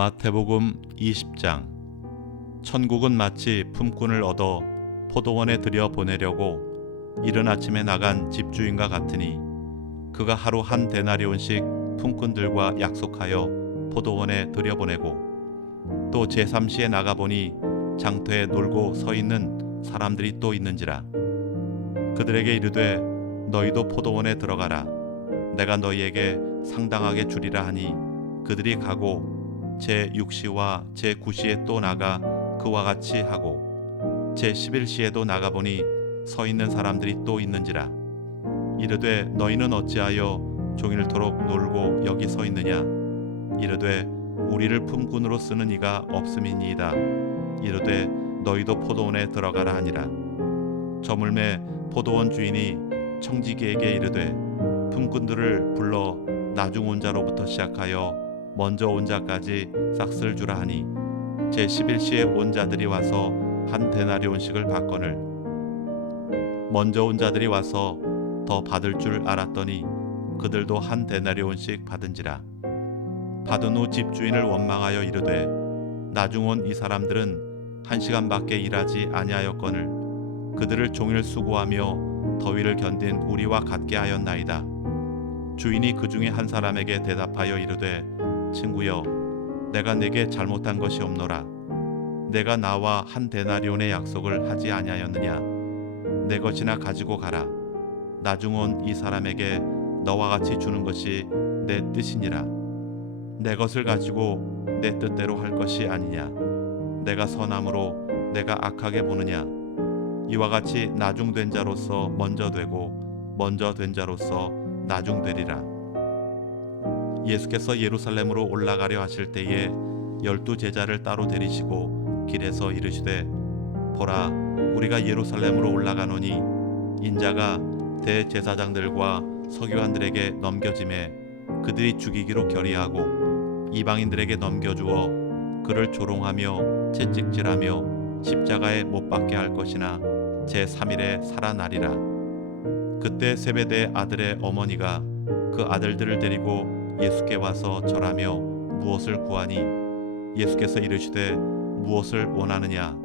마태복음 20장. 천국은 마치 품꾼을 얻어 포도원에 들여 보내려고 이른 아침에 나간 집주인과 같으니, 그가 하루 한 데나리온씩 품꾼들과 약속하여 포도원에 들여보내고, 또 제3시에 나가보니 장터에 놀고 서 있는 사람들이 또 있는지라. 그들에게 이르되 너희도 포도원에 들어가라. 내가 너희에게 상당하게 주리라 하니, 그들이 가고 제6시와 제9시에 또 나가 그와 같이 하고, 제11시에도 나가보니 서 있는 사람들이 또 있는지라. 이르되 너희는 어찌하여 종일토록 놀고 여기 서 있느냐. 이르되 우리를 품꾼으로 쓰는 이가 없음이니이다. 이르되 너희도 포도원에 들어가라 하니라. 저물매 포도원 주인이 청지기에게 이르되 품꾼들을 불러 나중 온 자로부터 시작하여 먼저 온 자까지 싹쓸 주라 하니, 제11시에 온 자들이 와서 한 데나리온씩을 받거늘, 먼저 온 자들이 와서 더 받을 줄 알았더니 그들도 한 데나리온씩 받은지라. 받은 후 집주인을 원망하여 이르되 나중 온 이 사람들은 1시간밖에 일하지 아니하였거늘 그들을 종일 수고하며 더위를 견딘 우리와 같게 하였나이다. 주인이 그 중에 한 사람에게 대답하여 이르되 친구여, 내가 내게 잘못한 것이 없노라. 내가 나와 한 데나리온의 약속을 하지 아니하였느냐. 내 것이나 가지고 가라. 나중 온 이 사람에게 너와 같이 주는 것이 내 뜻이니라. 내 것을 가지고 내 뜻대로 할 것이 아니냐. 내가 선함으로 내가 악하게 보느냐. 이와 같이 나중된 자로서 먼저 되고 먼저 된 자로서 나중되리라. 예수께서 예루살렘으로 올라가려 하실 때에 12 제자를 따로 데리시고 길에서 이르시되, 보라, 우리가 예루살렘으로 올라가노니 인자가 대제사장들과 서기관들에게 넘겨짐에 그들이 죽이기로 결의하고 이방인들에게 넘겨주어 그를 조롱하며 채찍질하며 십자가에 못 박게 할 것이나 제3일에 살아나리라. 그때 세베대 아들의 어머니가 그 아들들을 데리고 예수께 와서 절하며 무엇을 구하니, 예수께서 이르시되 무엇을 원하느냐.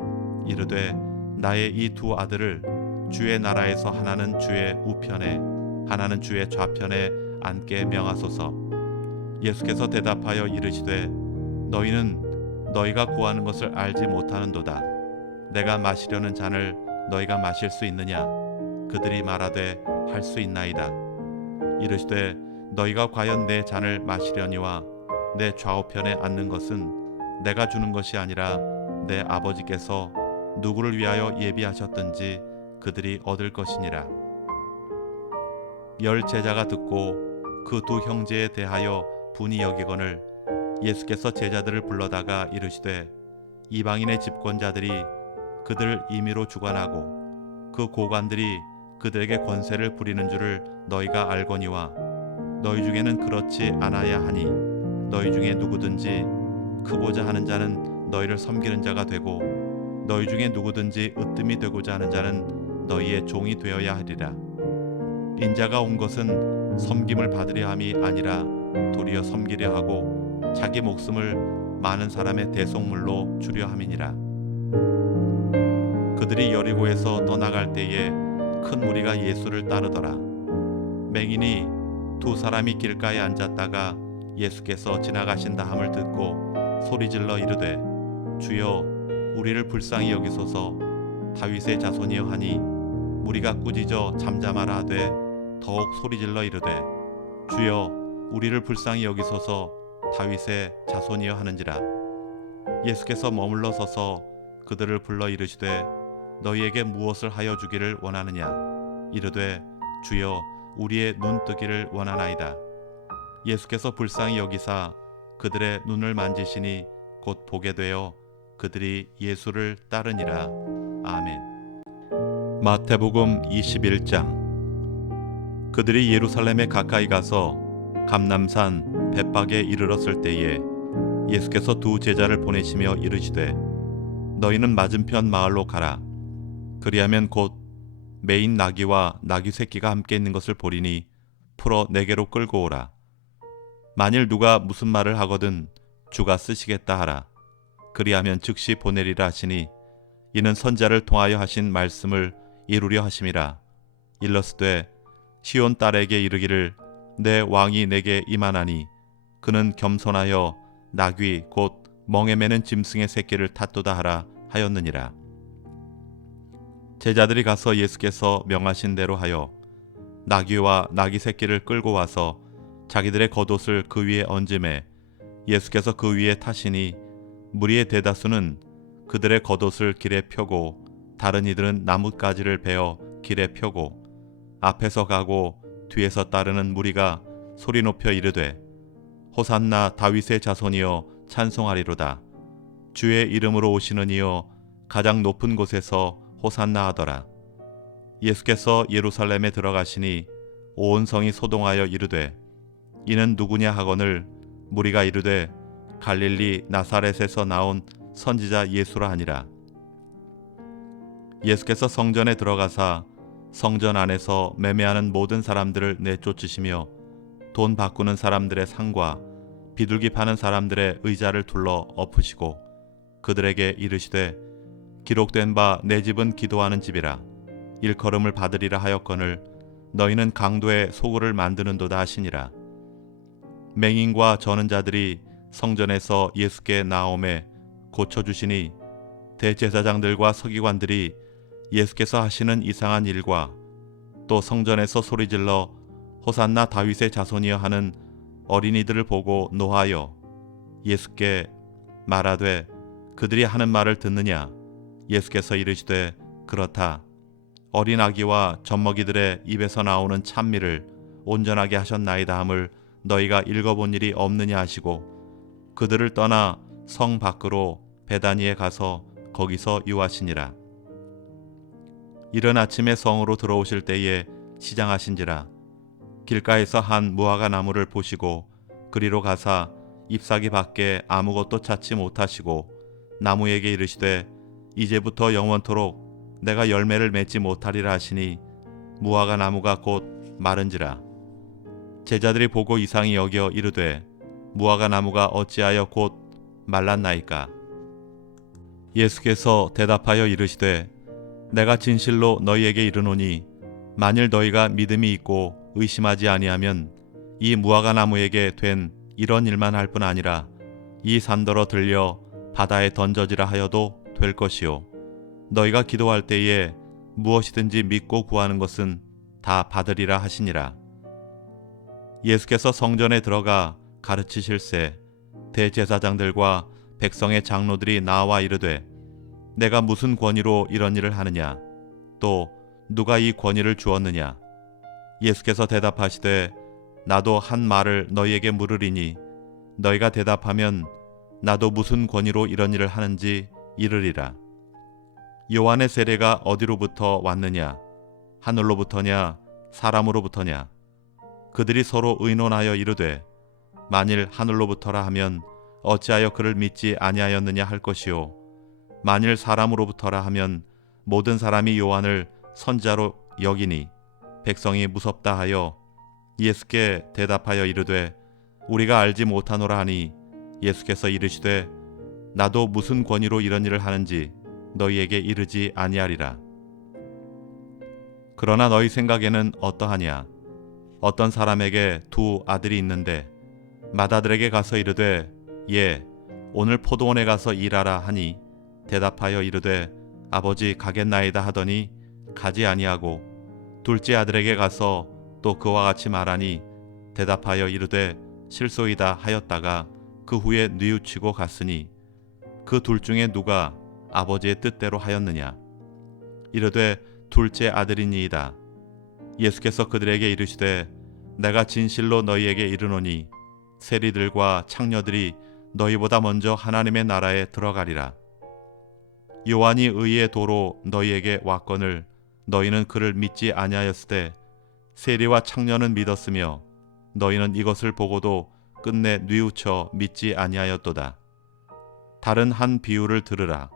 이르되 나의 이 두 아들을 주의 나라에서 하나는 주의 우편에 하나는 주의 좌편에 앉게 명하소서. 예수께서 대답하여 이르시되 너희는 너희가 구하는 것을 알지 못하는도다. 내가 마시려는 잔을 너희가 마실 수 있느냐. 그들이 말하되 할 수 있나이다. 이르시되 너희가 과연 내 잔을 마시려니와 내 좌우편에 앉는 것은 내가 주는 것이 아니라 내 아버지께서 누구를 위하여 예비하셨든지 그들이 얻을 것이니라. 10 제자가 듣고 그 두 형제에 대하여 분이 여기거늘 예수께서 제자들을 불러다가 이르시되 이방인의 집권자들이 그들 임의로 주관하고 그 고관들이 그들에게 권세를 부리는 줄을 너희가 알거니와 너희 중에는 그렇지 않아야 하니, 너희 중에 누구든지 크고자 하는 자는 너희를 섬기는 자가 되고 너희 중에 누구든지 으뜸이 되고자 하는 자는 너희의 종이 되어야 하리라. 인자가 온 것은 섬김을 받으려 함이 아니라 도리어 섬기려 하고 자기 목숨을 많은 사람의 대속물로 주려 함이니라. 그들이 여리고에서 떠나갈 때에 큰 무리가 예수를 따르더라. 맹인이 두 사람이 길가에 앉았다가 예수께서 지나가신다 함을 듣고 소리질러 이르되 주여, 우리를 불쌍히 여기소서. 다윗의 자손이여 하니 무리가 꾸짖어 잠잠하라 하되 더욱 소리질러 이르되 주여, 우리를 불쌍히 여기소서. 다윗의 자손이여 하는지라. 예수께서 머물러 서서 그들을 불러 이르시되 너희에게 무엇을 하여 주기를 원하느냐. 이르되 주여, 우리의 눈 뜨기를 원하나이다. 예수께서 불쌍히 여기사 그들의 눈을 만지시니 곧 보게 되어 그들이 예수를 따르니라. 아멘. 마태복음 21장. 그들이 예루살렘에 가까이 가서 감람산 벳박에 이르렀을 때에 예수께서 두 제자를 보내시며 이르시되 너희는 맞은편 마을로 가라. 그리하면 곧 매인 나귀와 나귀 새끼가 함께 있는 것을 보리니 풀어 내게로 끌고 오라. 만일 누가 무슨 말을 하거든 주가 쓰시겠다 하라. 그리하면 즉시 보내리라 하시니 이는 선자를 통하여 하신 말씀을 이루려 하심이라. 일러스되 시온 딸에게 이르기를 내 왕이 내게 임하나니 그는 겸손하여 나귀 곧 멍에 매는 짐승의 새끼를 탔도다 하라 하였느니라. 제자들이 가서 예수께서 명하신 대로 하여 나귀와 나귀 새끼를 끌고 와서 자기들의 겉옷을 그 위에 얹음에 예수께서 그 위에 타시니 무리의 대다수는 그들의 겉옷을 길에 펴고 다른 이들은 나뭇가지를 베어 길에 펴고 앞에서 가고 뒤에서 따르는 무리가 소리 높여 이르되 호산나 다윗의 자손이여 찬송하리로다. 주의 이름으로 오시는 이여 가장 높은 곳에서 호산나 하더라. 예수께서 예루살렘에 들어가시니 온 성이 소동하여 이르되 이는 누구냐 하거늘 무리가 이르되 갈릴리 나사렛에서 나온 선지자 예수라 하니라. 예수께서 성전에 들어가사 성전 안에서 매매하는 모든 사람들을 내쫓으시며 돈 바꾸는 사람들의 상과 비둘기 파는 사람들의 의자를 둘러 엎으시고 그들에게 이르시되 기록된 바 내 집은 기도하는 집이라. 일컬음을 받으리라 하였거늘 너희는 강도의 소굴을 만드는도다 하시니라. 맹인과 저는 자들이 성전에서 예수께 나오매 고쳐주시니 대제사장들과 서기관들이 예수께서 하시는 이상한 일과 또 성전에서 소리질러 호산나 다윗의 자손이여 하는 어린이들을 보고 노하여 예수께 말하되 그들이 하는 말을 듣느냐. 예수께서 이르시되 그렇다. 어린 아기와 젖먹이들의 입에서 나오는 찬미를 온전하게 하셨나이다 함을 너희가 읽어본 일이 없느냐 하시고 그들을 떠나 성 밖으로 베다니에 가서 거기서 유하시니라. 이른 아침에 성으로 들어오실 때에 시장하신지라. 길가에서 한 무화과 나무를 보시고 그리로 가사 잎사귀 밖에 아무것도 찾지 못하시고 나무에게 이르시되 이제부터 영원토록 내가 열매를 맺지 못하리라 하시니 무화과 나무가 곧 마른지라. 제자들이 보고 이상히 여겨 이르되 무화과 나무가 어찌하여 곧 말랐나이까. 예수께서 대답하여 이르시되 내가 진실로 너희에게 이르노니 만일 너희가 믿음이 있고 의심하지 아니하면 이 무화과 나무에게 된 이런 일만 할 뿐 아니라 이 산더러 들려 바다에 던져지라 하여도 될 것이요 너희가 기도할 때에 무엇이든지 믿고 구하는 것은 다 받으리라 하시니라. 예수께서 성전에 들어가 가르치실새 대제사장들과 백성의 장로들이 나와 이르되 내가 무슨 권위로 이런 일을 하느냐 또 누가 이 권위를 주었느냐. 예수께서 대답하시되 나도 한 말을 너희에게 물으리니 너희가 대답하면 나도 무슨 권위로 이런 일을 하는지 이르리라. 요한의 세례가 어디로부터 왔느냐 하늘로부터냐 사람으로부터냐. 그들이 서로 의논하여 이르되 만일 하늘로부터라 하면 어찌하여 그를 믿지 아니하였느냐 할 것이요 만일 사람으로부터라 하면 모든 사람이 요한을 선지자로 여기니 백성이 무섭다 하여 예수께 대답하여 이르되 우리가 알지 못하노라 하니 예수께서 이르시되 나도 무슨 권위로 이런 일을 하는지 너희에게 이르지 아니하리라. 그러나 너희 생각에는 어떠하냐. 어떤 사람에게 두 아들이 있는데 맏아들에게 가서 이르되 예 오늘 포도원에 가서 일하라 하니 대답하여 이르되 아버지 가겠나이다 하더니 가지 아니하고 둘째 아들에게 가서 또 그와 같이 말하니 대답하여 이르되 실소이다 하였다가 그 후에 뉘우치고 갔으니 그 둘 중에 누가 아버지의 뜻대로 하였느냐. 이르되 둘째 아들이니이다. 예수께서 그들에게 이르시되 내가 진실로 너희에게 이르노니 세리들과 창녀들이 너희보다 먼저 하나님의 나라에 들어가리라. 요한이 의의 도로 너희에게 왔거늘 너희는 그를 믿지 아니하였으되 세리와 창녀는 믿었으며 너희는 이것을 보고도 끝내 뉘우쳐 믿지 아니하였도다. 다른 한 비유를 들으라.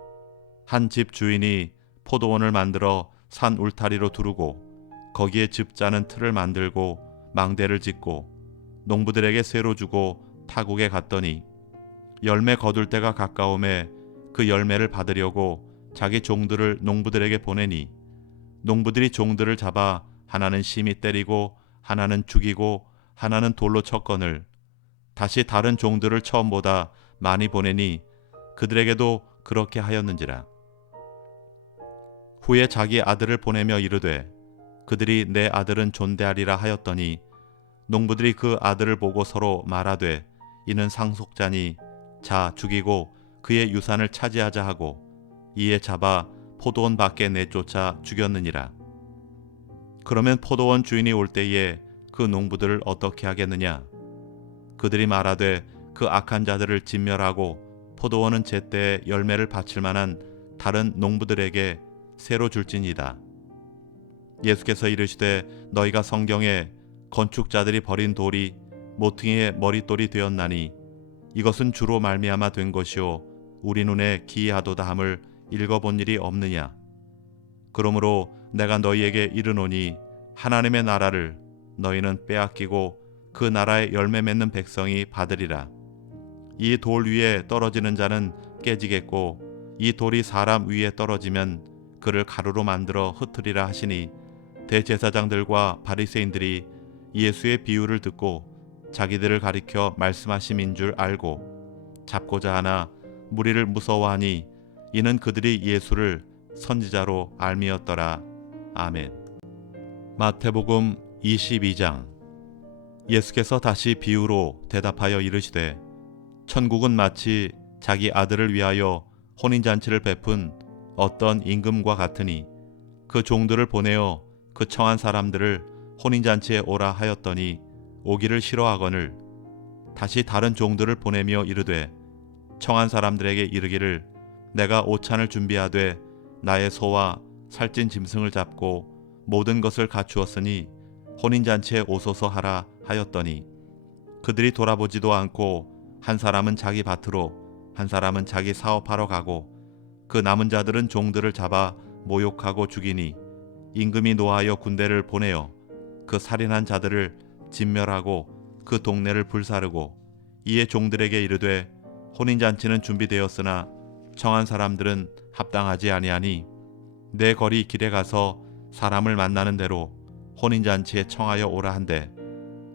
한 집 주인이 포도원을 만들어 산 울타리로 두르고 거기에 즙 짜는 틀을 만들고 망대를 짓고 농부들에게 쇠로 주고 타국에 갔더니 열매 거둘 때가 가까움에 그 열매를 받으려고 자기 종들을 농부들에게 보내니 농부들이 종들을 잡아 하나는 심히 때리고 하나는 죽이고 하나는 돌로 쳤거늘 다시 다른 종들을 처음보다 많이 보내니 그들에게도 그렇게 하였는지라. 후에 자기 아들을 보내며 이르되 그들이 내 아들은 존대하리라 하였더니 농부들이 그 아들을 보고 서로 말하되 이는 상속자니 자 죽이고 그의 유산을 차지하자 하고 이에 잡아 포도원 밖에 내쫓아 죽였느니라. 그러면 포도원 주인이 올 때에 그 농부들을 어떻게 하겠느냐? 그들이 말하되 그 악한 자들을 진멸하고 포도원은 제때에 열매를 바칠 만한 다른 농부들에게 새로 줄지니이다. 예수께서 이르시되 너희가 성경에 건축자들이 버린 돌이 모퉁이의 머릿돌이 되었나니 이것은 주로 말미암아 된 것이요 우리 눈에 기이하도다 함을 읽어본 일이 없느냐. 그러므로 내가 너희에게 이르노니 하나님의 나라를 너희는 빼앗기고 그 나라의 열매 맺는 백성이 받으리라. 이 돌 위에 떨어지는 자는 깨지겠고 이 돌이 사람 위에 떨어지면 그를 가루로 만들어 흩으리라 하시니 대제사장들과 바리새인들이 예수의 비유를 듣고 자기들을 가리켜 말씀하심인 줄 알고 잡고자 하나 무리를 무서워하니 이는 그들이 예수를 선지자로 알미었더라. 아멘. 마태복음 22장. 예수께서 다시 비유로 대답하여 이르시되 천국은 마치 자기 아들을 위하여 혼인잔치를 베푼 어떤 임금과 같으니 그 종들을 보내어 그 청한 사람들을 혼인잔치에 오라 하였더니 오기를 싫어하거늘 다시 다른 종들을 보내며 이르되 청한 사람들에게 이르기를 내가 오찬을 준비하되 나의 소와 살찐 짐승을 잡고 모든 것을 갖추었으니 혼인잔치에 오소서 하라 하였더니 그들이 돌아보지도 않고 한 사람은 자기 밭으로 한 사람은 자기 사업하러 가고 그 남은 자들은 종들을 잡아 모욕하고 죽이니 임금이 노하여 군대를 보내어 그 살인한 자들을 진멸하고 그 동네를 불사르고 이에 종들에게 이르되 혼인잔치는 준비되었으나 청한 사람들은 합당하지 아니하니 내 거리 길에 가서 사람을 만나는 대로 혼인잔치에 청하여 오라 한대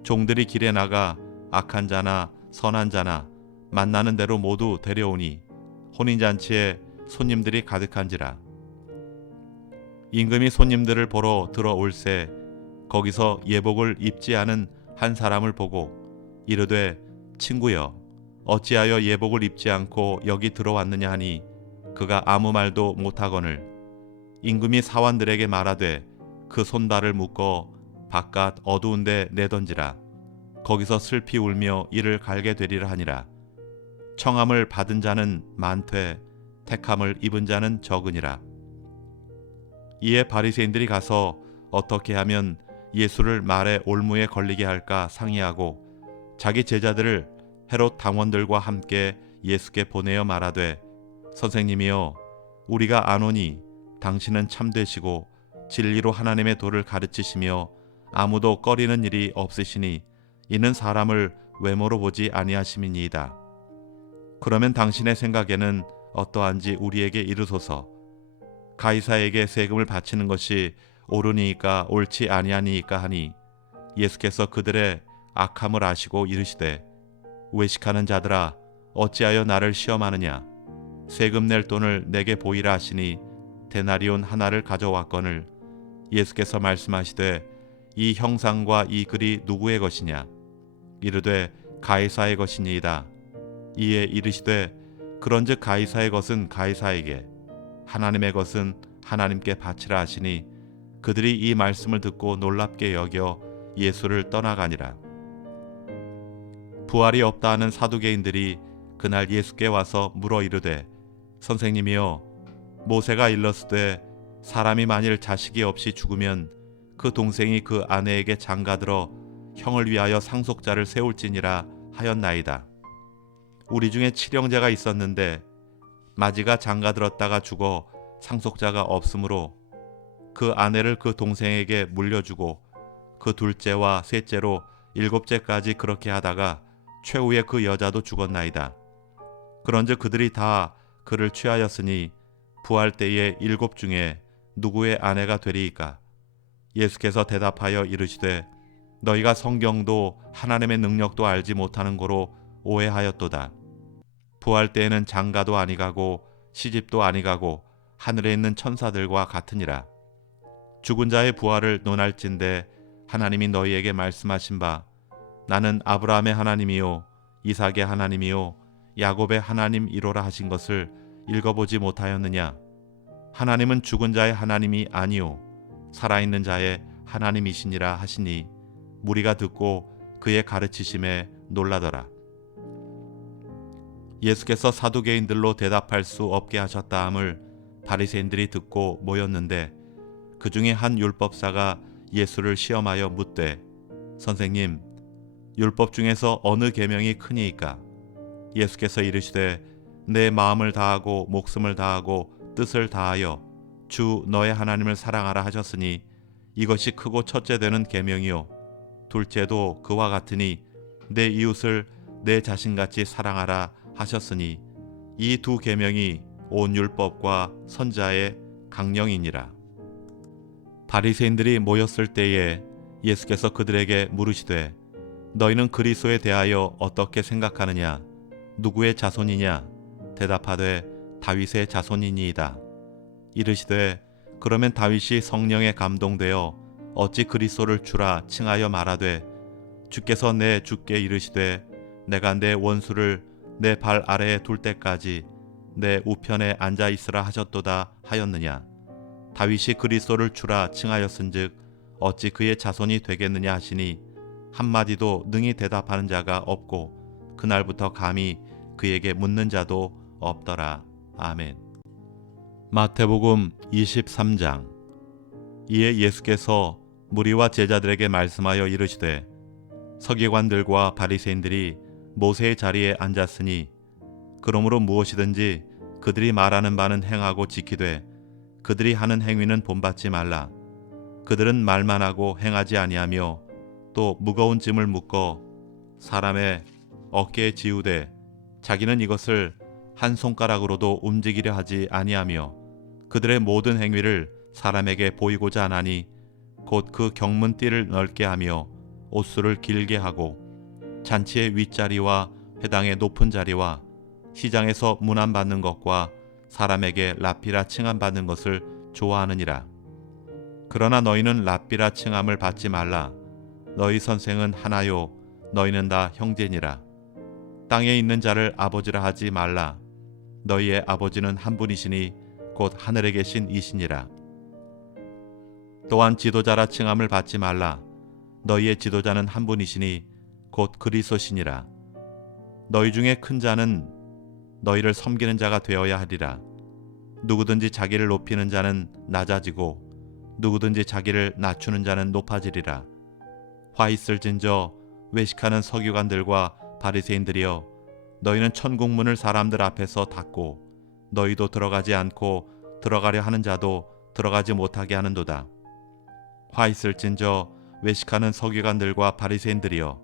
종들이 길에 나가 악한 자나 선한 자나 만나는 대로 모두 데려오니 혼인잔치에 손님들이 가득한지라. 임금이 손님들을 보러 들어올새 거기서 예복을 입지 않은 한 사람을 보고 이르되 친구여 어찌하여 예복을 입지 않고 여기 들어왔느냐 하니 그가 아무 말도 못하거늘 임금이 사환들에게 말하되 그 손발을 묶어 바깥 어두운 데 내던지라. 거기서 슬피 울며 이를 갈게 되리라 하니라. 청함을 받은 자는 많되 택함을 입은 자는 적으니라. 이에 바리새인들이 가서 어떻게 하면 예수를 말의 올무에 걸리게 할까 상의하고 자기 제자들을 헤롯 당원들과 함께 예수께 보내어 말하되 선생님이여 우리가 아노니 당신은 참되시고 진리로 하나님의 도를 가르치시며 아무도 꺼리는 일이 없으시니 이는 사람을 외모로 보지 아니하심이니이다. 그러면 당신의 생각에는 어떠한지 우리에게 이르소서. 가이사에게 세금을 바치는 것이 옳으니까 옳지 아니하니까 하니 예수께서 그들의 악함을 아시고 이르시되 외식하는 자들아 어찌하여 나를 시험하느냐. 세금 낼 돈을 내게 보이라 하시니 데나리온 하나를 가져왔거늘 예수께서 말씀하시되 이 형상과 이 글이 누구의 것이냐. 이르되 가이사의 것이니이다. 이에 이르시되 그런즉 가이사의 것은 가이사에게 하나님의 것은 하나님께 바치라 하시니 그들이 이 말씀을 듣고 놀랍게 여겨 예수를 떠나가니라. 부활이 없다 하는 사두개인들이 그날 예수께 와서 물어 이르되 선생님이여 모세가 일렀으되 사람이 만일 자식이 없이 죽으면 그 동생이 그 아내에게 장가들어 형을 위하여 상속자를 세울지니라 하였나이다. 우리 중에 칠형제가 있었는데 마지가 장가들었다가 죽어 상속자가 없으므로 그 아내를 그 동생에게 물려주고 그 둘째와 셋째로 일곱째까지 그렇게 하다가 최후에 그 여자도 죽었나이다. 그런즉 그들이 다 그를 취하였으니 부할 때에 7 중에 누구의 아내가 되리이까? 예수께서 대답하여 이르시되 너희가 성경도 하나님의 능력도 알지 못하는 고로 오해하였도다. 부할 때에는 장가도 아니가고 시집도 아니가고 하늘에 있는 천사들과 같으니라. 죽은 자의 부활을 논할진대 하나님이 너희에게 말씀하신 바 나는 아브라함의 하나님이요 이삭의 하나님이요 야곱의 하나님이로라 하신 것을 읽어보지 못하였느냐? 하나님은 죽은 자의 하나님이 아니요 살아있는 자의 하나님이시니라 하시니 무리가 듣고 그의 가르치심에 놀라더라. 예수께서 사두개인들로 대답할 수 없게 하셨다함을 바리새인들이 듣고 모였는데 그 중에 한 율법사가 예수를 시험하여 묻되 선생님 율법 중에서 어느 계명이 크니이까? 예수께서 이르시되 내 마음을 다하고 목숨을 다하고 뜻을 다하여 주 너의 하나님을 사랑하라 하셨으니 이것이 크고 첫째 되는 계명이요 둘째도 그와 같으니 내 이웃을 내 자신같이 사랑하라 하셨으니 이 두 계명이 온 율법과 선자의 강령이니라. 바리새인들이 모였을 때에 예수께서 그들에게 물으시되 너희는 그리스도에 대하여 어떻게 생각하느냐? 누구의 자손이냐? 대답하되 다윗의 자손이니이다. 이르시되 그러면 다윗이 성령에 감동되어 어찌 그리스도를 주라 칭하여 말하되 주께서 내 주께 이르시되 내가 내 원수를 내 발 아래에 둘 때까지 내 우편에 앉아 있으라 하셨도다 하였느냐? 다윗이 그리스도를 주라 칭하였은즉 어찌 그의 자손이 되겠느냐 하시니 한마디도 능히 대답하는 자가 없고 그날부터 감히 그에게 묻는 자도 없더라. 아멘. 마태복음 23장. 이에 예수께서 무리와 제자들에게 말씀하여 이르시되 서기관들과 바리새인들이 모세의 자리에 앉았으니 그러므로 무엇이든지 그들이 말하는 바는 행하고 지키되 그들이 하는 행위는 본받지 말라. 그들은 말만 하고 행하지 아니하며 또 무거운 짐을 묶어 사람의 어깨에 지우되 자기는 이것을 한 손가락으로도 움직이려 하지 아니하며 그들의 모든 행위를 사람에게 보이고자 하나니 곧 그 경문띠를 넓게 하며 옷수를 길게 하고 잔치의 윗자리와 회당의 높은 자리와 시장에서 문안받는 것과 사람에게 랍비라 칭함받는 것을 좋아하느니라. 그러나 너희는 랍비라 칭함을 받지 말라. 너희 선생은 하나요 너희는 다 형제니라. 땅에 있는 자를 아버지라 하지 말라. 너희의 아버지는 한 분이시니 곧 하늘에 계신 이시니라. 또한 지도자라 칭함을 받지 말라. 너희의 지도자는 한 분이시니 곧 그리스도시니라. 너희 중에 큰 자는 너희를 섬기는 자가 되어야 하리라. 누구든지 자기를 높이는 자는 낮아지고 누구든지 자기를 낮추는 자는 높아지리라. 화 있을진저 외식하는 서기관들과 바리새인들이여 너희는 천국 문을 사람들 앞에서 닫고 너희도 들어가지 않고 들어가려 하는 자도 들어가지 못하게 하는도다. 화 있을진저 외식하는 서기관들과 바리새인들이여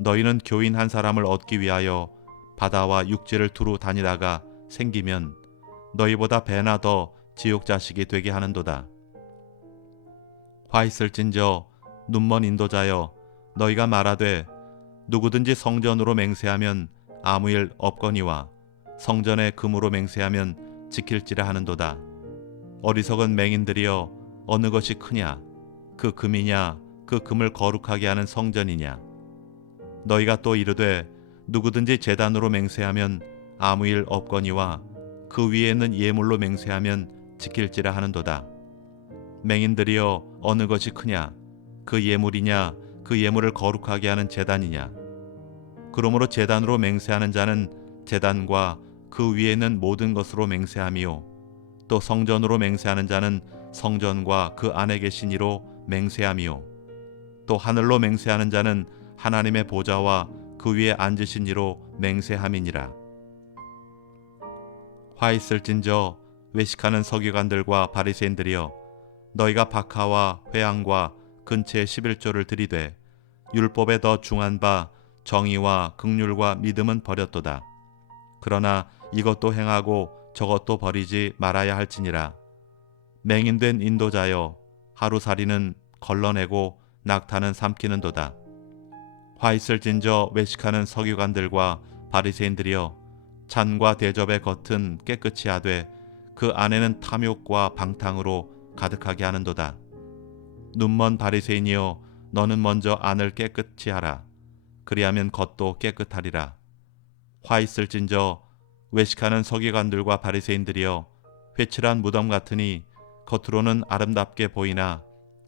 너희는 교인 한 사람을 얻기 위하여 바다와 육지를 두루 다니다가 생기면 너희보다 배나 더 지옥 자식이 되게 하는도다. 화 있을진저 눈먼 인도자여 너희가 말하되 누구든지 성전으로 맹세하면 아무 일 없거니와 성전에 금으로 맹세하면 지킬지라 하는도다. 어리석은 맹인들이여 어느 것이 크냐? 그 금이냐? 그 금을 거룩하게 하는 성전이냐? 너희가 또 이르되 누구든지 제단으로 맹세하면 아무 일 없거니와 그 위에 있는 예물로 맹세하면 지킬지라 하는도다. 맹인들이여 어느 것이 크냐? 그 예물이냐? 그 예물을 거룩하게 하는 제단이냐? 그러므로 제단으로 맹세하는 자는 제단과 그 위에 있는 모든 것으로 맹세하미요 또 성전으로 맹세하는 자는 성전과 그 안에 계신 이로 맹세하미요 또 하늘로 맹세하는 자는 하나님의 보좌와 그 위에 앉으신 이로 맹세함이니라. 화 있을진저 외식하는 서기관들과 바리새인들이여 너희가 박하와 회향과 근처에 11조를 들이되 율법에 더 중한 바 정의와 긍휼과 믿음은 버렸도다. 그러나 이것도 행하고 저것도 버리지 말아야 할지니라. 맹인된 인도자여, 하루살이는 걸러내고 낙타는 삼키는도다. 화 있을진저 외식하는 서기관들과 바리새인들이여, 잔과 대접의 겉은 깨끗이 하되 그 안에는 탐욕과 방탕으로 가득하게 하는도다. 눈먼 바리새인이여, 너는 먼저 안을 깨끗이 하라. 그리하면 겉도 깨끗하리라. 화 있을진저 외식하는 서기관들과 바리새인들이여, 회칠한 무덤 같으니 겉으로는 아름답게 보이나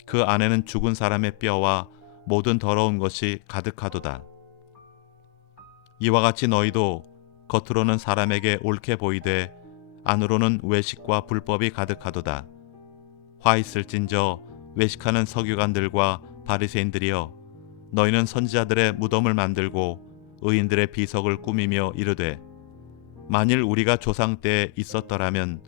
그 안에는 죽은 사람의 뼈와 모든 더러운 것이 가득하도다. 이와 같이 너희도 겉으로는 사람에게 옳게 보이되 안으로는 외식과 불법이 가득하도다. 화 있을진저 외식하는 서기관들과 바리새인들이여, 너희는 선지자들의 무덤을 만들고 의인들의 비석을 꾸미며 이르되, 만일 우리가 조상 때에 있었더라면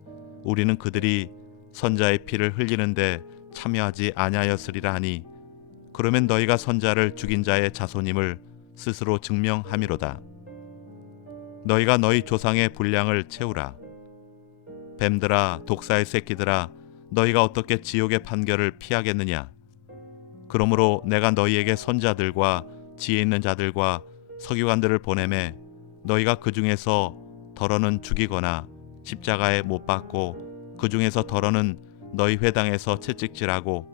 우리는 그들이 선자의 피를 흘리는데 참여하지 아니하였으리라 하니, 그러면 너희가 선자를 죽인 자의 자손임을 스스로 증명함이로다. 너희가 너희 조상의 분량을 채우라. 뱀들아, 독사의 새끼들아, 너희가 어떻게 지옥의 판결을 피하겠느냐? 그러므로 내가 너희에게 선자들과 지혜 있는 자들과 서기관들을 보내매 너희가 그 중에서 더러는 죽이거나 십자가에 못 박고 그 중에서 더러는 너희 회당에서 채찍질하고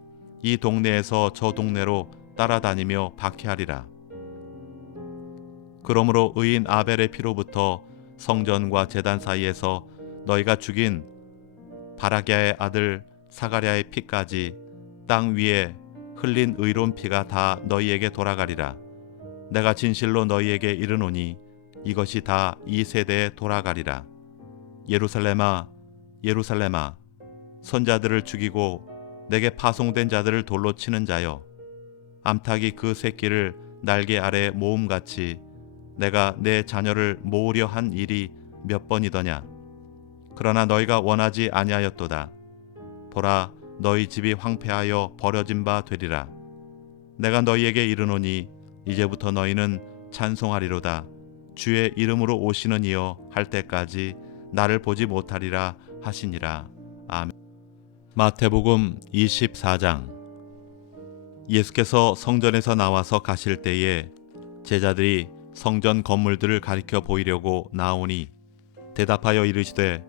이 동네에서 저 동네로 따라다니며 박해하리라. 그러므로 의인 아벨의 피로부터 성전과 제단 사이에서 너희가 죽인 바라기아의 아들 사가랴의 피까지 땅 위에 흘린 의로운 피가 다 너희에게 돌아가리라. 내가 진실로 너희에게 이르노니 이것이 다 이 세대에 돌아가리라. 예루살렘아, 예루살렘아, 선자들을 죽이고 내게 파송된 자들을 돌로 치는 자여, 암탉이 그 새끼를 날개 아래 모음같이 내가 내 자녀를 모으려 한 일이 몇 번이더냐? 그러나 너희가 원하지 아니하였도다. 보라, 너희 집이 황폐하여 버려진 바 되리라. 내가 너희에게 이르노니 이제부터 너희는 찬송하리로다. 주의 이름으로 오시는 이여 할 때까지 나를 보지 못하리라 하시니라. 아멘. 마태복음 24장. 예수께서 성전에서 나와서 가실 때에 제자들이 성전 건물들을 가리켜 보이려고 나오니 대답하여 이르시되,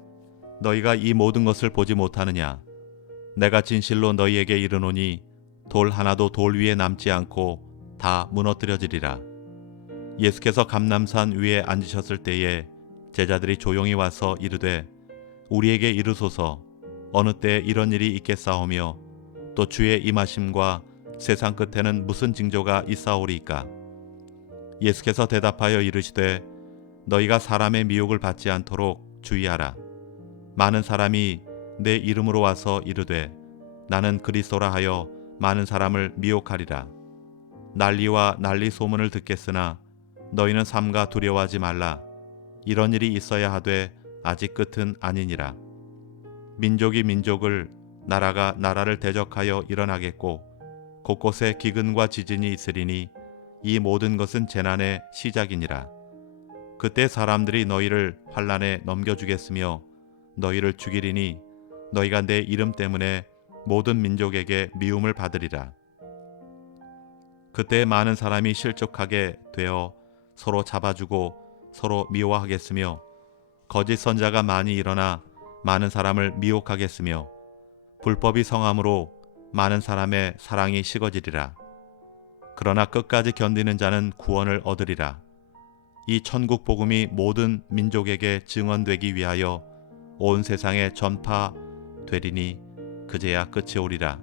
너희가 이 모든 것을 보지 못하느냐? 내가 진실로 너희에게 이르노니 돌 하나도 돌 위에 남지 않고 다 무너뜨려지리라. 예수께서 감람산 위에 앉으셨을 때에 제자들이 조용히 와서 이르되, 우리에게 이르소서, 어느 때에 이런 일이 있겠사오며 또 주의 임하심과 세상 끝에는 무슨 징조가 있사오리이까? 예수께서 대답하여 이르시되, 너희가 사람의 미혹을 받지 않도록 주의하라. 많은 사람이 내 이름으로 와서 이르되 나는 그리스도라 하여 많은 사람을 미혹하리라. 난리와 난리 소문을 듣겠으나 너희는 삼가 두려워하지 말라. 이런 일이 있어야 하되 아직 끝은 아니니라. 민족이 민족을, 나라가 나라를 대적하여 일어나겠고 곳곳에 기근과 지진이 있으리니 이 모든 것은 재난의 시작이니라. 그때 사람들이 너희를 환난에 넘겨주겠으며 너희를 죽이리니 너희가 내 이름 때문에 모든 민족에게 미움을 받으리라. 그때 많은 사람이 실족하게 되어 서로 잡아주고 서로 미워하겠으며 거짓 선자가 많이 일어나 많은 사람을 미혹하겠으며 불법이 성함으로 많은 사람의 사랑이 식어지리라. 그러나 끝까지 견디는 자는 구원을 얻으리라. 이 천국 복음이 모든 민족에게 증언되기 위하여 온 세상에 전파되리니 그제야 끝이 오리라.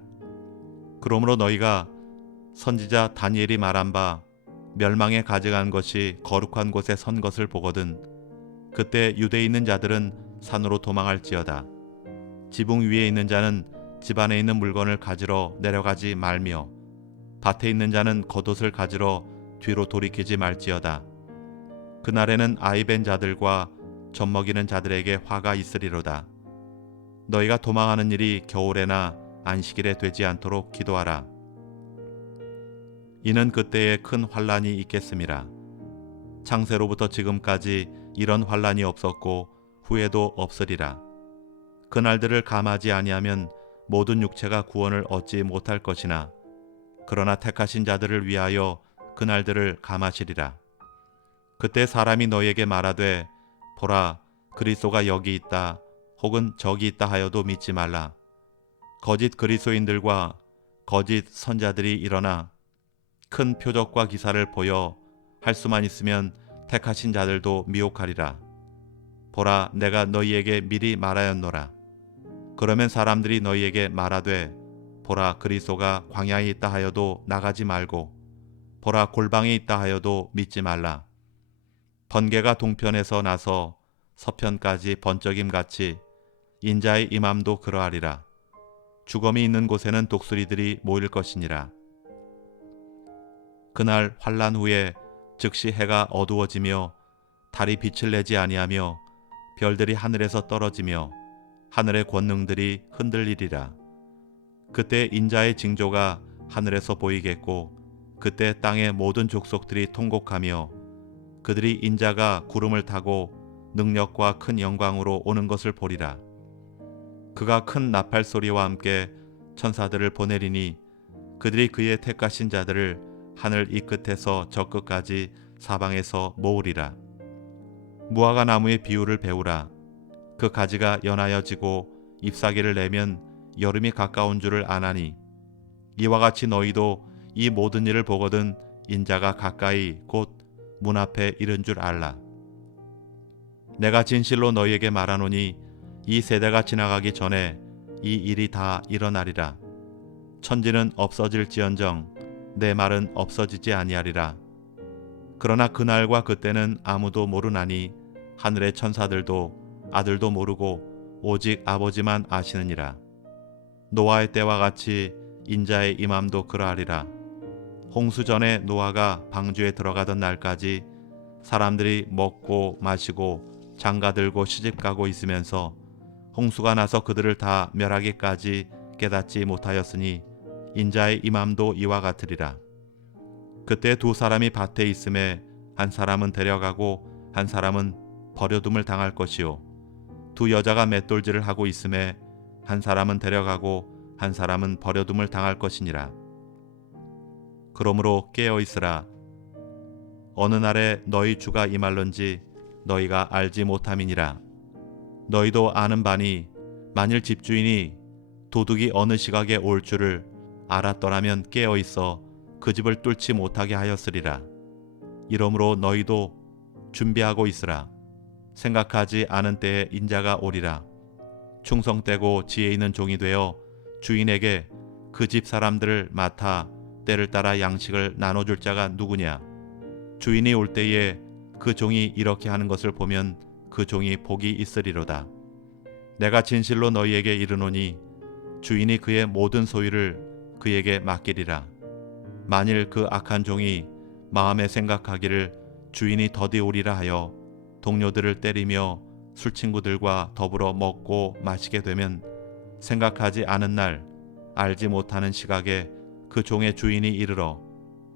그러므로 너희가 선지자 다니엘이 말한 바 멸망에 가져간 것이 거룩한 곳에 선 것을 보거든 그때 유대에 있는 자들은 산으로 도망할지어다. 지붕 위에 있는 자는 집 안에 있는 물건을 가지러 내려가지 말며 밭에 있는 자는 겉옷을 가지러 뒤로 돌이키지 말지어다. 그날에는 아이벤 자들과 젖먹이는 자들에게 화가 있으리로다. 너희가 도망하는 일이 겨울에나 안식일에 되지 않도록 기도하라. 이는 그때에 큰 환란이 있겠음이라. 창세로부터 지금까지 이런 환란이 없었고 후에도 없으리라. 그날들을 감하지 아니하면 모든 육체가 구원을 얻지 못할 것이나 그러나 택하신 자들을 위하여 그날들을 감하시리라. 그때 사람이 너희에게 말하되 보라 그리스도가 여기 있다 혹은 저기 있다 하여도 믿지 말라. 거짓 그리스도인들과 거짓 선자들이 일어나 큰 표적과 기사를 보여 할 수만 있으면 택하신 자들도 미혹하리라. 보라 내가 너희에게 미리 말하였노라. 그러면 사람들이 너희에게 말하되 보라 그리스도가 광야에 있다 하여도 나가지 말고 보라 골방에 있다 하여도 믿지 말라. 번개가 동편에서 나서 서편까지 번쩍임 같이 인자의 임함도 그러하리라. 죽음이 있는 곳에는 독수리들이 모일 것이니라. 그날 환란 후에 즉시 해가 어두워지며 달이 빛을 내지 아니하며 별들이 하늘에서 떨어지며 하늘의 권능들이 흔들리리라. 그때 인자의 징조가 하늘에서 보이겠고 그때 땅의 모든 족속들이 통곡하며 그들이 인자가 구름을 타고 능력과 큰 영광으로 오는 것을 보리라. 그가 큰 나팔 소리와 함께 천사들을 보내리니 그들이 그의 택하신 자들을 하늘 이 끝에서 저 끝까지 사방에서 모으리라. 무화과 나무의 비유를 배우라. 그 가지가 연하여지고 잎사귀를 내면 여름이 가까운 줄을 아나니 이와 같이 너희도 이 모든 일을 보거든 인자가 가까이 곧 문 앞에 이른 줄 알라. 내가 진실로 너희에게 말하노니 이 세대가 지나가기 전에 이 일이 다 일어나리라. 천지는 없어질지언정 내 말은 없어지지 아니하리라. 그러나 그날과 그때는 아무도 모르나니 하늘의 천사들도 아들도 모르고 오직 아버지만 아시느니라. 노아의 때와 같이 인자의 임함도 그러하리라. 홍수 전에 노아가 방주에 들어가던 날까지 사람들이 먹고 마시고 장가들고 시집가고 있으면서 홍수가 나서 그들을 다 멸하기까지 깨닫지 못하였으니 인자의 임함도 이와 같으리라. 그때 두 사람이 밭에 있음에 한 사람은 데려가고 한 사람은 버려둠을 당할 것이요 두 여자가 맷돌질을 하고 있음에 한 사람은 데려가고 한 사람은 버려둠을 당할 것이니라. 그러므로 깨어 있으라. 어느 날에 너희 주가 임할런지 너희가 알지 못함이니라. 너희도 아는 바니 만일 집주인이 도둑이 어느 시각에 올 줄을 알았더라면 깨어 있어 그 집을 뚫지 못하게 하였으리라. 이러므로 너희도 준비하고 있으라. 생각하지 않은 때에 인자가 오리라. 충성되고 지혜 있는 종이 되어 주인에게 그 집 사람들을 맡아 때를 따라 양식을 나눠줄 자가 누구냐. 주인이 올 때에 그 종이 이렇게 하는 것을 보면 그 종이 복이 있으리로다. 내가 진실로 너희에게 이르노니 주인이 그의 모든 소유를 그에게 맡기리라. 만일 그 악한 종이 마음에 생각하기를 주인이 더디 오리라 하여 동료들을 때리며 술친구들과 더불어 먹고 마시게 되면 생각하지 않은 날 알지 못하는 시각에 그 종의 주인이 이르러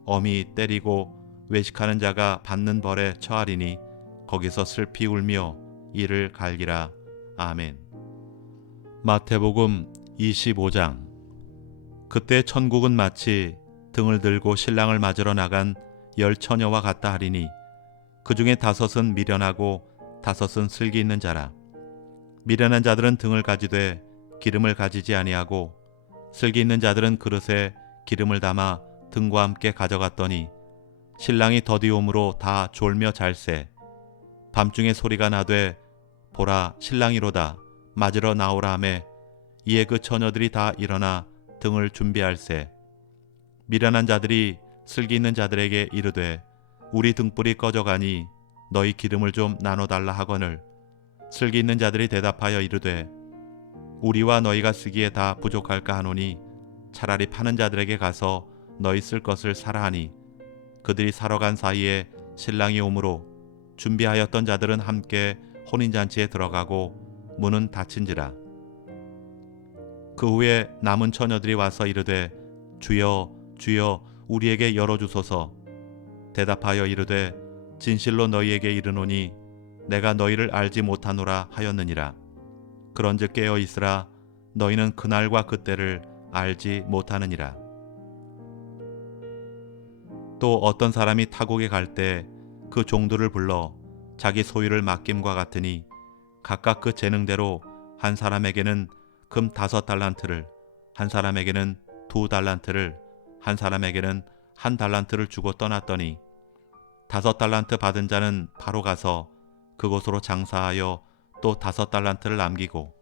엄히 때리고 외식하는 자가 받는 벌에 처하리니 거기서 슬피 울며 이를 갈기라. 아멘. 마태복음 25장. 그때 천국은 마치 등을 들고 신랑을 맞으러 나간 10 처녀와 같다 하리니 그 중에 5은 미련하고 5은 슬기 있는 자라. 미련한 자들은 등을 가지되 기름을 가지지 아니하고 슬기 있는 자들은 그릇에 기름을 담아 등과 함께 가져갔더니 신랑이 더디옴으로 다 졸며 잘세. 밤중에 소리가 나되 보라 신랑이로다 맞으러 나오라 하매 이에 그 처녀들이 다 일어나 등을 준비할세. 미련한 자들이 슬기 있는 자들에게 이르되 우리 등불이 꺼져가니 너희 기름을 좀 나눠달라 하거늘 슬기 있는 자들이 대답하여 이르되 우리와 너희가 쓰기에 다 부족할까 하노니 차라리 파는 자들에게 가서 너희 쓸 것을 사라 하니 그들이 사러 간 사이에 신랑이 오므로 준비하였던 자들은 함께 혼인잔치에 들어가고 문은 닫힌지라. 그 후에 남은 처녀들이 와서 이르되 주여 주여 우리에게 열어주소서. 대답하여 이르되 진실로 너희에게 이르노니 내가 너희를 알지 못하노라 하였느니라. 그런즉 깨어 있으라. 너희는 그날과 그때를 알지 못하느니라. 또 어떤 사람이 타국에 갈 때 그 종들을 불러 자기 소유를 맡김과 같으니 각각 그 재능대로 한 사람에게는 금 5달란트를, 한 사람에게는 2달란트를, 한 사람에게는 1달란트를 주고 떠났더니 5달란트 받은 자는 바로 가서 그곳으로 장사하여 또 5달란트를 남기고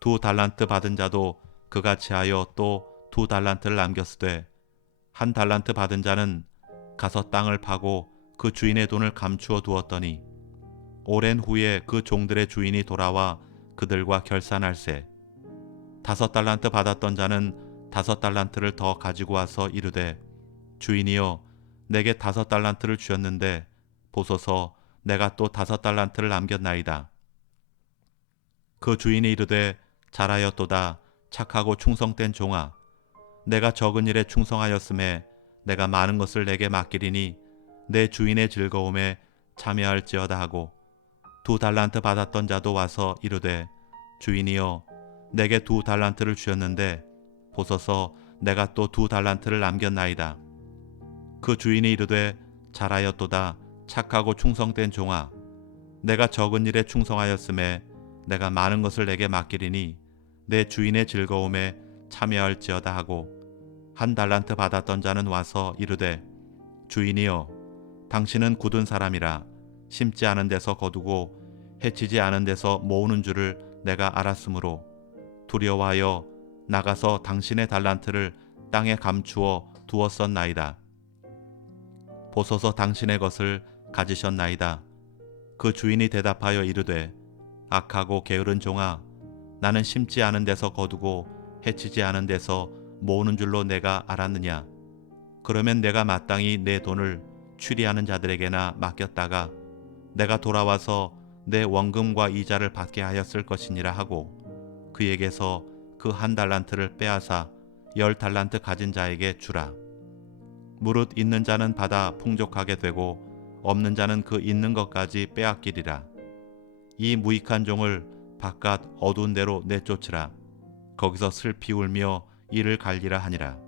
2달란트 받은 자도 그같이 하여 또 2달란트를 남겼으되 1달란트 받은 자는 가서 땅을 파고 그 주인의 돈을 감추어 두었더니 오랜 후에 그 종들의 주인이 돌아와 그들과 결산할세. 5달란트 받았던 자는 5달란트를 더 가지고 와서 이르되 주인이여 내게 5달란트를 주었는데 보소서 내가 또 5달란트를 남겼나이다. 그 주인이 이르되 잘하였도다 착하고 충성된 종아 내가 적은 일에 충성하였음에 내가 많은 것을 내게 맡기리니 내 주인의 즐거움에 참여할지어다 하고 2달란트 받았던 자도 와서 이르되 주인이여 내게 2달란트를 주었는데 보소서 내가 또 2달란트를 남겼나이다. 그 주인이 이르되 잘하였도다 착하고 충성된 종아 내가 적은 일에 충성하였음에 내가 많은 것을 내게 맡기리니 내 주인의 즐거움에 참여할지어다 하고 1달란트 받았던 자는 와서 이르되 주인이여 당신은 굳은 사람이라 심지 않은 데서 거두고 해치지 않은 데서 모으는 줄을 내가 알았으므로 두려워하여 나가서 당신의 달란트를 땅에 감추어 두었었나이다. 보소서 당신의 것을 가지셨나이다. 그 주인이 대답하여 이르되 악하고 게으른 종아 나는 심지 않은 데서 거두고 해치지 않은 데서 모으는 줄로 내가 알았느냐. 그러면 내가 마땅히 내 돈을 추리하는 자들에게나 맡겼다가 내가 돌아와서 내 원금과 이자를 받게 하였을 것이니라 하고 그에게서 그 1달란트를 빼앗아 10달란트 가진 자에게 주라. 무릇 있는 자는 받아 풍족하게 되고 없는 자는 그 있는 것까지 빼앗기리라. 이 무익한 종을 바깥 어두운 데로 내쫓으라. 거기서 슬피 울며 이를 갈리라 하니라.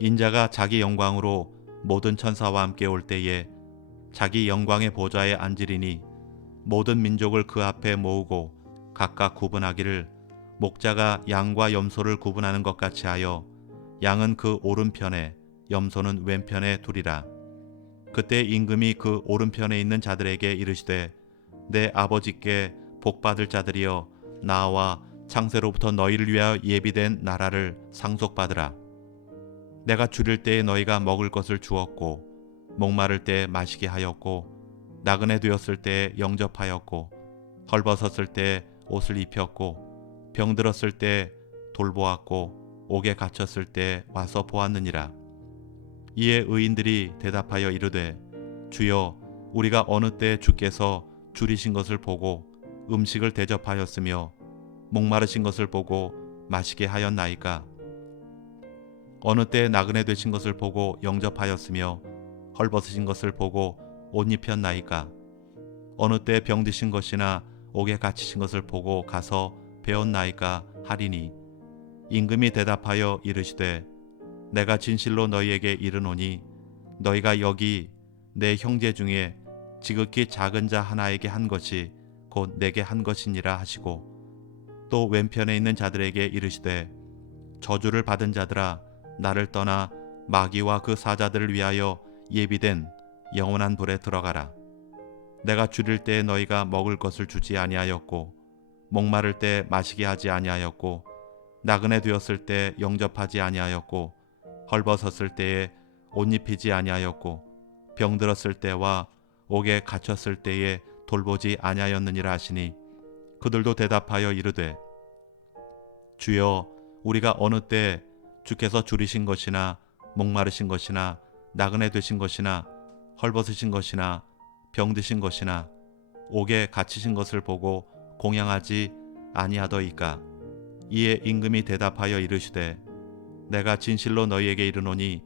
인자가 자기 영광으로 모든 천사와 함께 올 때에 자기 영광의 보좌에 앉으리니 모든 민족을 그 앞에 모으고 각각 구분하기를 목자가 양과 염소를 구분하는 것 같이 하여 양은 그 오른편에 염소는 왼편에 두리라. 그때 임금이 그 오른편에 있는 자들에게 이르시되 내 아버지께 복받을 자들이여 나와 창세로부터 너희를 위하여 예비된 나라를 상속받으라. 내가 줄일 때에 너희가 먹을 것을 주었고 목마를 때에 마시게 하였고 나그네 되었을 때에 영접하였고 헐벗었을 때에 옷을 입혔고 병들었을 때에 돌보았고 옥에 갇혔을 때에 와서 보았느니라. 이에 의인들이 대답하여 이르되 주여 우리가 어느 때 주께서 줄이신 것을 보고 음식을 대접하였으며 목마르신 것을 보고 마시게 하였나이까. 어느 때 나그네 되신 것을 보고 영접하였으며 헐벗으신 것을 보고 옷 입혔나이까. 어느 때 병드신 것이나 옥에 갇히신 것을 보고 가서 배웠나이까 하리니 임금이 대답하여 이르시되 내가 진실로 너희에게 이르노니 너희가 여기 내 형제 중에 지극히 작은 자 하나에게 한 것이 곧 내게 한 것이니라 하시고 또 왼편에 있는 자들에게 이르시되 저주를 받은 자들아 나를 떠나 마귀와 그 사자들을 위하여 예비된 영원한 불에 들어가라. 내가 줄일 때에 너희가 먹을 것을 주지 아니하였고 목마를 때 마시게 하지 아니하였고 나그네 되었을 때 영접하지 아니하였고 헐벗었을 때에 옷 입히지 아니하였고 병들었을 때와 옥에 갇혔을 때에 돌보지 아니하였느니라 하시니 그들도 대답하여 이르되 주여 우리가 어느 때 주께서 줄이신 것이나 목마르신 것이나 나그네 되신 것이나 헐벗으신 것이나 병드신 것이나 옥에 갇히신 것을 보고 공양하지 아니하더이까. 이에 임금이 대답하여 이르시되 내가 진실로 너희에게 이르노니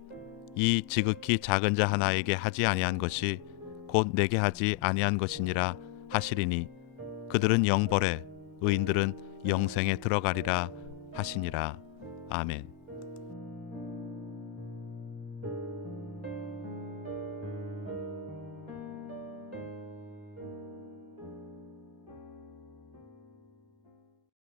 이 지극히 작은 자 하나에게 하지 아니한 것이 곧 내게 하지 아니한 것이니라 하시리니 그들은 영벌에 의인들은 영생에 들어가리라 하시니라. 아멘.